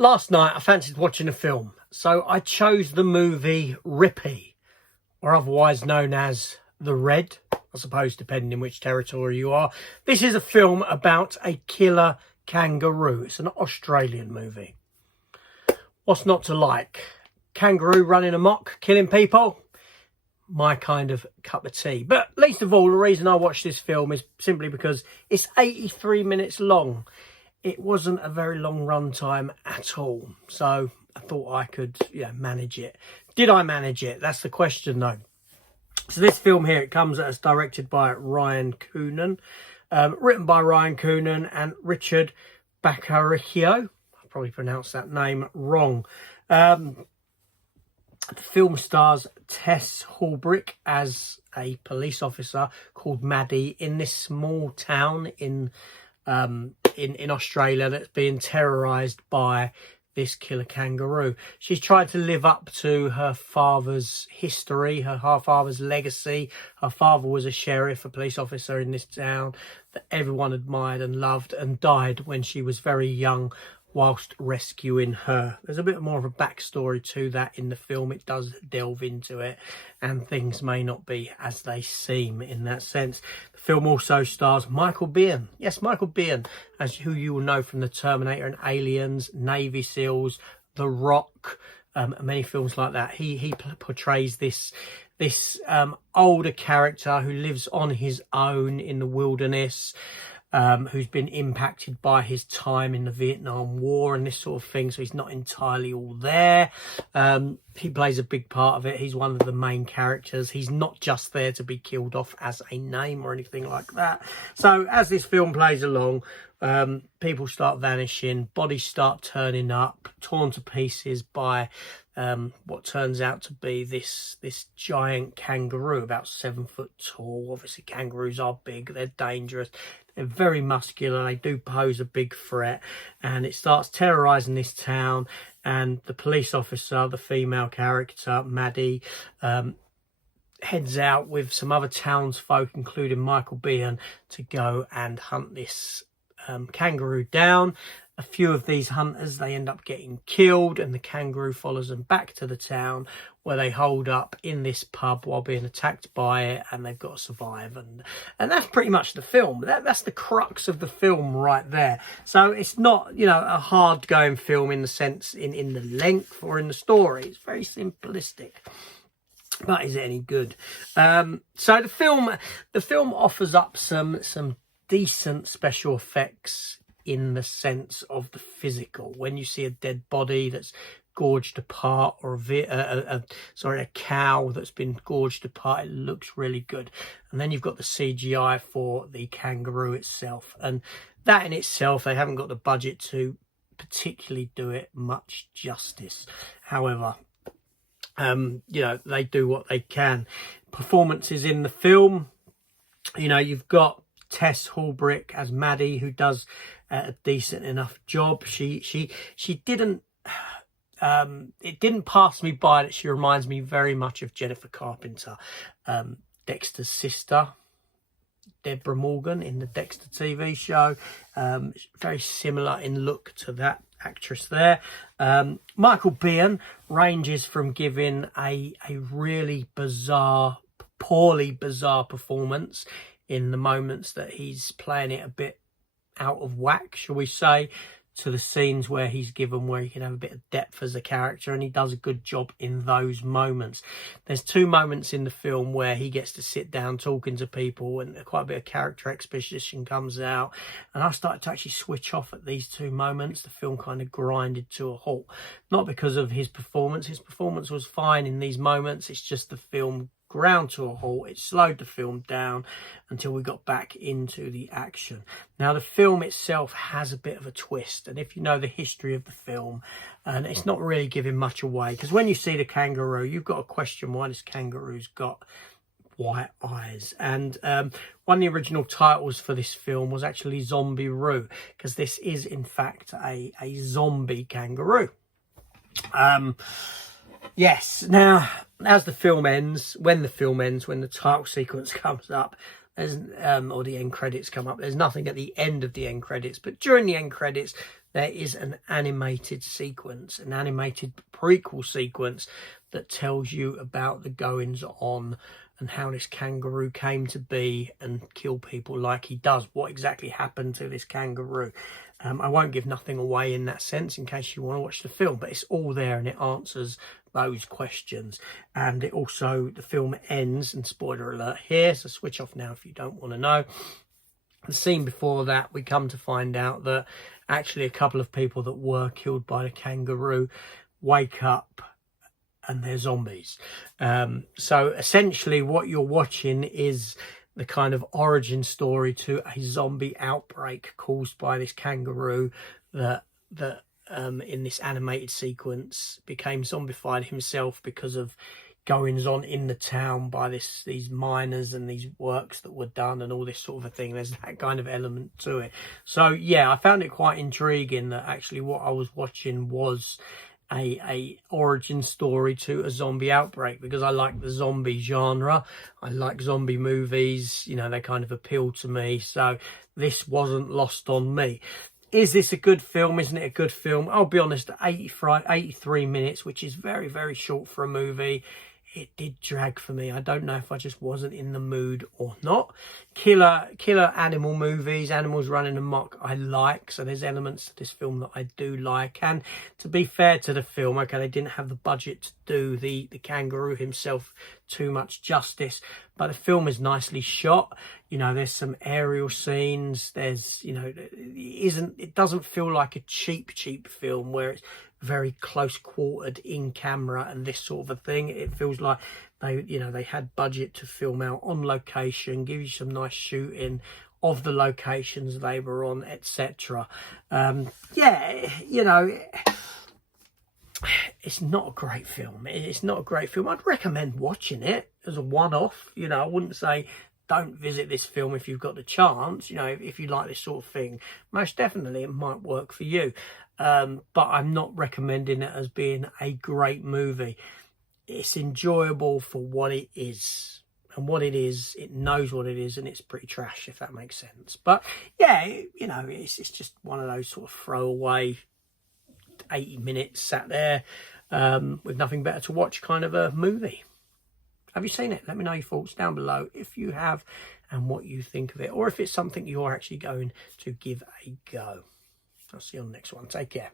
Last night I fancied watching a film, so I chose the movie RIPPY, or otherwise known as The Red, I suppose, depending in which territory you are. This is a film about a killer kangaroo. It's an Australian movie. What's not to like? Kangaroo running amok, killing people? My kind of cup of tea. But least of all, the reason I watched this film is simply because it's 83 minutes long. It wasn't a very long run time at all, so I thought I could manage it. Did I manage it? That's the question though. So this film here, it comes as directed by Ryan Coonan, written by Ryan Coonan and Richard Baccaricchio. I probably pronounced that name wrong. The film stars Tess Holbrook as a police officer called Maddie in this small town in Australia that's being terrorised by this killer kangaroo. She's tried to live up to her father's history, her father's legacy. Her father was a sheriff, a police officer in this town that everyone admired and loved, and died when she was very young whilst rescuing her. There's a bit more of a backstory to that in the film. It does delve into it, and things may not be as they seem in that sense. The film also stars Michael Biehn. Yes, Michael Biehn, as who you will know from the Terminator and Aliens, Navy SEALs, The Rock, many films like that. He portrays this older character who lives on his own in the wilderness, who's been impacted by his time in the Vietnam War and this sort of thing, so he's not entirely all there. He plays a big part of it. He's one of the main characters. He's not just there to be killed off as a name or anything like that. So as this film plays along, people start vanishing, bodies start turning up, torn to pieces by what turns out to be this giant kangaroo, about 7 foot tall. Obviously kangaroos are big, they're dangerous, they're very muscular, they do pose a big threat, and it starts terrorizing this town. And the police officer, the female character Maddie, heads out with some other townsfolk, including Michael Biehn, to go and hunt this kangaroo down. A few of these hunters, they end up getting killed, and the kangaroo follows them back to the town, where they hold up in this pub while being attacked by it, and they've got to survive. And that's pretty much the film. That's the crux of the film right there. So it's not, a hard going film in the sense in the length or in the story. It's very simplistic. But is it any good? So the film offers up some decent special effects in the sense of the physical. When you see a dead body that's gorged apart, or a cow that's been gorged apart, it looks really good. And then you've got the CGI for the kangaroo itself, and that in itself, they haven't got the budget to particularly do it much justice. However, they do what they can. Performances in the film, you've got Tess Holbrook as Maddie, who does a decent enough job. She didn't it didn't pass me by that she reminds me very much of Jennifer Carpenter, Dexter's sister, Deborah Morgan, in the Dexter TV show. Very similar in look to that actress there. Michael Biehn ranges from giving a really poorly bizarre performance in the moments that he's playing it a bit out of whack, shall we say, to the scenes where he can have a bit of depth as a character, and he does a good job in those moments. There's 2 moments in the film where he gets to sit down talking to people, and quite a bit of character exposition comes out, and I started to actually switch off at these 2 moments. The film kind of grinded to a halt, not because of his performance was fine in these moments. It's just the film ground to a halt. It slowed the film down until we got back into the action. Now the film itself has a bit of a twist, and if you know the history of the film, and it's not really giving much away, because when you see the kangaroo, you've got to question why this kangaroo's got white eyes. And one of the original titles for this film was actually Zombie-Roo, because this is in fact a zombie kangaroo. Yes, now as the film ends, when the title sequence comes up, there's or the end credits come up, there's nothing at the end of the end credits, but during the end credits there is an animated sequence, an animated prequel sequence that tells you about the goings on and how this kangaroo came to be and kill people like he does. What exactly happened to this kangaroo? I won't give nothing away in that sense in case you want to watch the film, but it's all there and it answers those questions. And it also, the film ends, and spoiler alert here, so switch off now if you don't want to know. The scene before that, we come to find out that actually a couple of people that were killed by the kangaroo wake up and they're zombies. So essentially what you're watching is the kind of origin story to a zombie outbreak caused by this kangaroo that in this animated sequence became zombified himself because of goings on in the town by these miners and these works that were done and all this sort of a thing. There's that kind of element to it. So yeah, I found it quite intriguing that actually what I was watching was a origin story to a zombie outbreak, because I like the zombie genre. I like zombie movies, you know, they kind of appeal to me. So this wasn't lost on me. Is this a good film? Isn't it a good film? I'll be honest, 83 minutes, which is very, very short for a movie. It did drag for me. I don't know if I just wasn't in the mood or not. Killer animal movies, animals running amok, I like. So there's elements to this film that I do like. And to be fair to the film, okay, they didn't have the budget to do the kangaroo himself too much justice, but the film is nicely shot. You know, there's some aerial scenes. There's, you know, it doesn't feel like a cheap film where it's very close quartered in camera and this sort of a thing. It feels like they had budget to film out on location, give you some nice shooting of the locations they were on, etc. Yeah, you know, it's not a great film. It's not a great film. I'd recommend watching it as a one-off. You know, I wouldn't say don't visit this film if you've got the chance. You know, if you like this sort of thing, most definitely it might work for you. But I'm not recommending it as being a great movie. It's enjoyable for what it is. And what it is, it knows what it is, and it's pretty trash, if that makes sense. But yeah, you know, it's just one of those sort of throwaway 80 minutes sat there with nothing better to watch kind of a movie. Have you seen it? Let me know your thoughts down below if you have and what you think of it, or if it's something you're actually going to give a go. I'll see you on the next one. Take care.